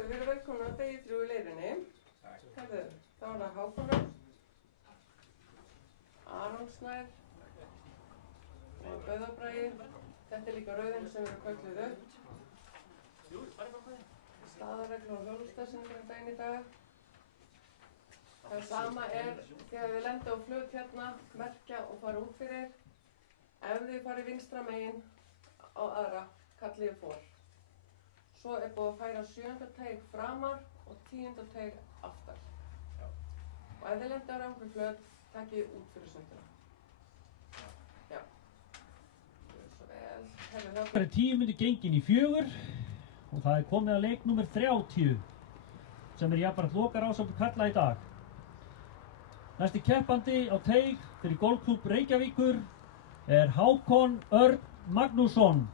Við erum velkomin að degi 3 í leirinni. Herðu, þá er það Hákonur, Aron Snær og Böðabragi. Þetta er líka rauðin sem eru kölluð upp. Staðarreglur og hjólstæðsynningar daginn í dag. Það sama er þegar við lenda á flöt hérna, merkja og fara út fyrir. Ef þið farið vinstra megin á aðra, kallið þið for. Svo er búið að færa 7. teig framar og 10. teig aftar. Og ef þið lenda á rangri flöt, takkið út fyrir sunduna. Já. Svo vel. Það er 10 mínútur gengin í 4 og það er komið að leik nummer 30 sem er jafnframt lokaráðsókn karla í dag. Næsti keppandi á teig fyrir golfklúbb Reykjavíkur er Hákon Örn Magnússon.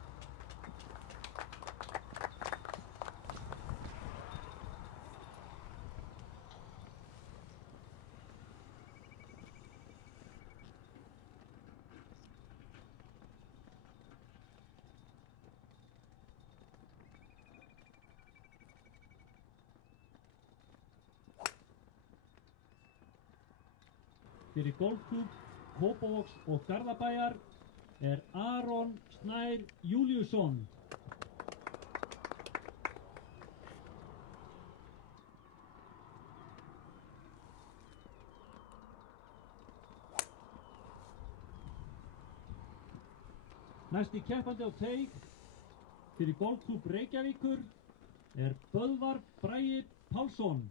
Fyrir golfklúbb Kópavogs og Garðabæjar er Aron Snær Júlíusson. Næsti keppandi á teig fyrir golfklúbb Reykjavíkur er Böðvar Bragi Pálsson.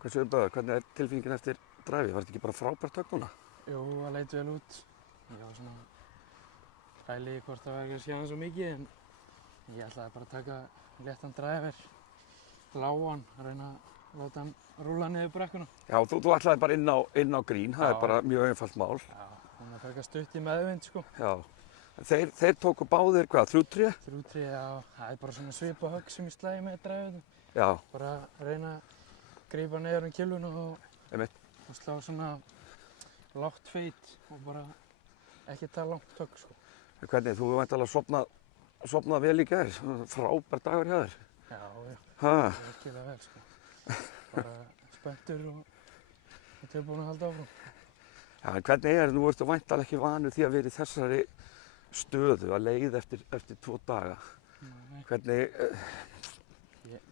Hversu Böðvar, hvernig er tilfinningin eftir dræfið? Var þetta ekki bara frábært högg núna? Jú, það leit vel út. Ég var svona pæli í hvort það var ekki að sjá hann svo mikið en ég ætlaði bara að taka léttan dræver, lágan, reyna að láta hann rúlla niður brekkuna. Já, þú ætlaði bara inn á grín, það er bara mjög einfalt mál. Já, hún er frekar stutt í meðvind sko. Já, þeir tóku báðir hvað, 3-3? 3-3, já, það er bara svona svipa högg sem ég slæði með dræfinu. Já. Bara reyna að grípa niður um kilvuna og slá svona lágt feit og bara ekki það langt högg sko. Hvernig, þú væntanlega sofnað vel í gær, frábær dagur hjá þér? Já, virkilega vel sko. Bara spenntur og tilbúin að halda áfram. Já, en hvernig nú ertu væntanlega ekki vanur því að vera í þessari stöðu að leið eftir 2 daga. Nei. Hvernig...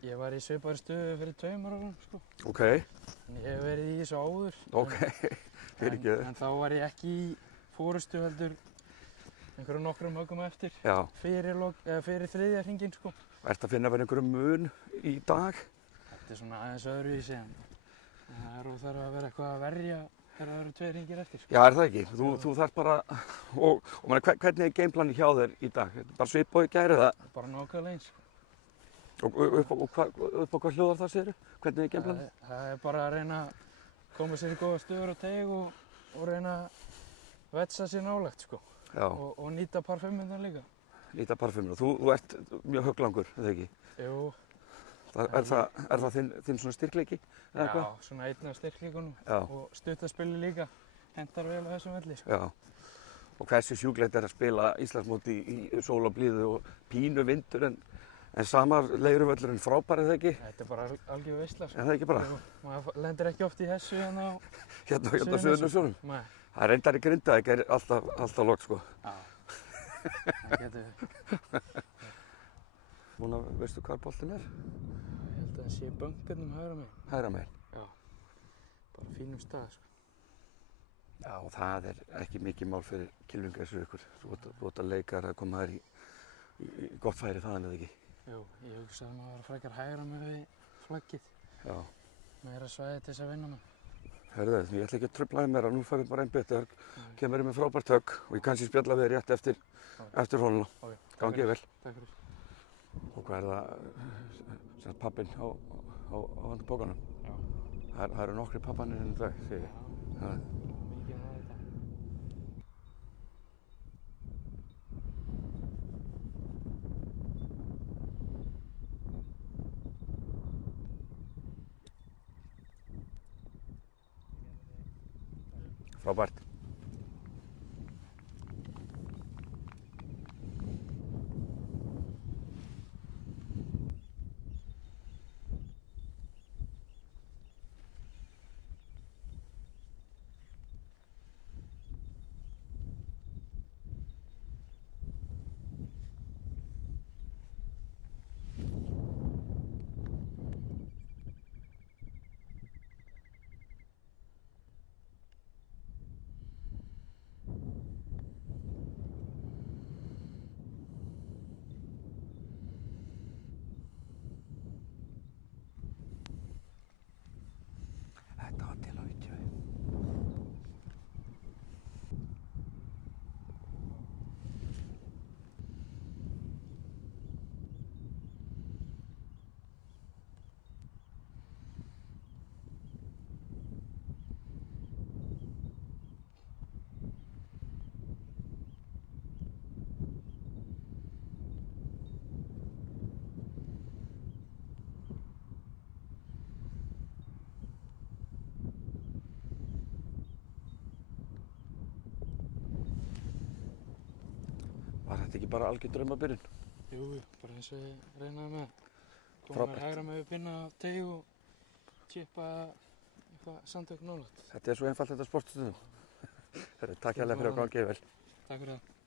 Ég var í svipaðri stöðu fyrir 2 árum sko. Ok. En ég hef verið í þessu áður. Ok, fyrirgefðu. En þá var ég ekki í fórustu heldur einhverjum nokkrum höggum eftir. Já. Fyrir 3. hringinn sko. Ertu að finna verið einhverjum mun í dag? Þetta er svona aðeins öðruvísi en það þarf að vera eitthvað að verja þegar það eru 2 hringir eftir sko. Já, er það ekki? Þú þarf bara... Og hvernig er gameplani hjá þér í dag? Bara svipað í gær eða? Bara nákvæmlega eins sko. Og upp á hvað hljóðar það segirðu? Hvernig er gameplanið? Það er bara að reyna að koma sér í góða stöður á teig og reyna að vetsa sér nálægt sko. Já. Og nýta par 500 líka. Nýta par 500. Þú ert mjög högglangur, eða ekki? Jú. Er það þinn svona styrkleiki? Já, svona einn af styrkleikunum. Já. Og stuttaspili líka hentar vel á þessum velli sko. Já. Og hversu sjúklegt er að spila Íslandsmóti í sól og blíðu og pínu vindur en sama leiruvöllurinn frábær, eða ekki? Þetta er bara algjör veisla sko. Er það ekki bara? Maður lendir ekki oft í þessu hérna á Suðurnesjunum. Nei. Það er reyndar í Grindavík alltaf logg sko. Já, það getur við. Núna veistu hvar boltinn er? Ég held að það sé bönkurnum hægra megin. Hægra megin? Já, bara fínum stað sko. Já, og það er ekki mikið mál fyrir kylfinga eins og ykkur. Þú ert að leika að koma þær í gott færi þaðan, eða ekki? Jú, ég hugsaði maður að frekar hægra með við flaggið. Já. Meira svæði til þess að vinna með. Hörðu, ég ætla ekki að trufla þig meira, nú færum við bara einn betur. Kemur með frábært högg og ég kannski spjalla við þér rétt eftir holuna. Gangi vel. Takk fyrir. Og hvað er það, pappinn á hann pókanum? Já. Það eru nokkri pappanir í dag, segir ég. Já, mikið á þetta. Frábært. Þetta var til á YouTube. Var þetta ekki bara algjör draumabyrjun? Jú, bara eins og ég reynaði með. Koma Frábært. mér hægra með pinna á teig og chippa eitthvað sandök nálægt. Þetta er svo einfalt þetta sportstöðum. Takk hérlega fyrir að ganga vel. Takk fyrir það.